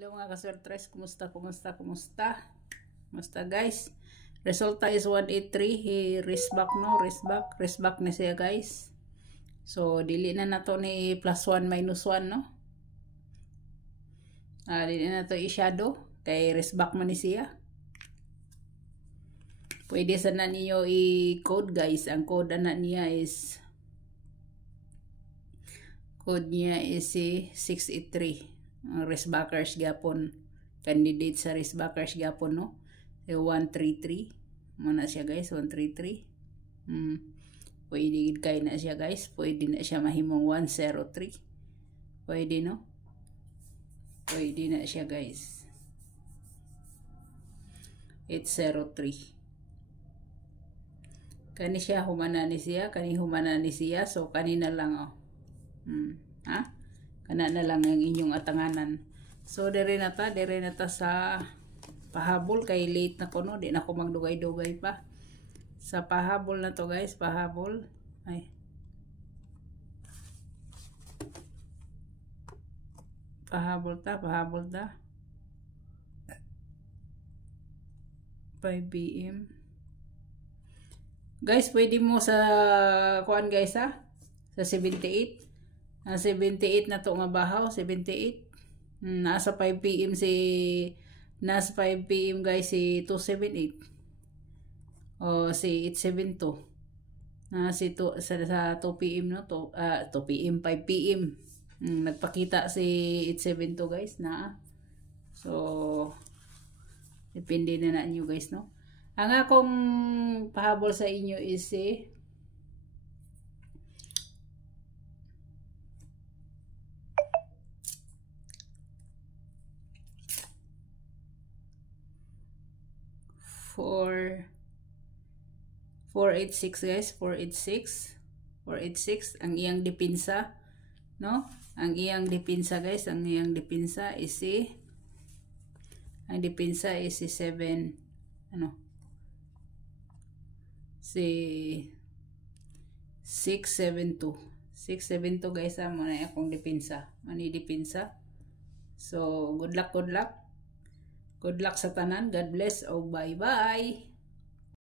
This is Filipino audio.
Hello mga kaswertres, kumusta guys? Resulta is 183, wrist back na siya guys. So dili na nato ni +1 -1 no. Dili na to i-shadow kay wrist back man ni siya. Pwede sana niyo i-code guys. Ang code na niya is si 683. Ang wristbackers gyapon, candidate sa wristbackers gyapon no. So 133 muna siya guys, 133. Pwede kay na siya guys, pwede na siya mahimong 103. Pwede no, pwede na siya guys, 803. Kani siya humana ni siya, so kanina lang oh. Kana na lang ang inyong atanganan. So dire na ta sa pahabol kay late na ko no, di na ko magdugay-dugay pa. Sa pahabol na to guys, pahabol. Pahabol ta. 5 PM. Guys, pwede mo sa kuan guys sa 78. 78 na to nga bahaw, 78. Nasa 5 PM nasa 5 PM guys si 278. O si 872. Sa 2 PM no to 2 PM 5 PM. Nagpakita si 872 guys na. So depende na niyo guys no. Ang akong pahabol sa inyo is si 486 guys, 486 ang iyang dipinsa no. Ang iyang dipinsa guys, ang dipinsa is si 7 si 672 guys muna akong dipinsa, dipinsa. So good luck sa tanan, God bless, oh bye bye.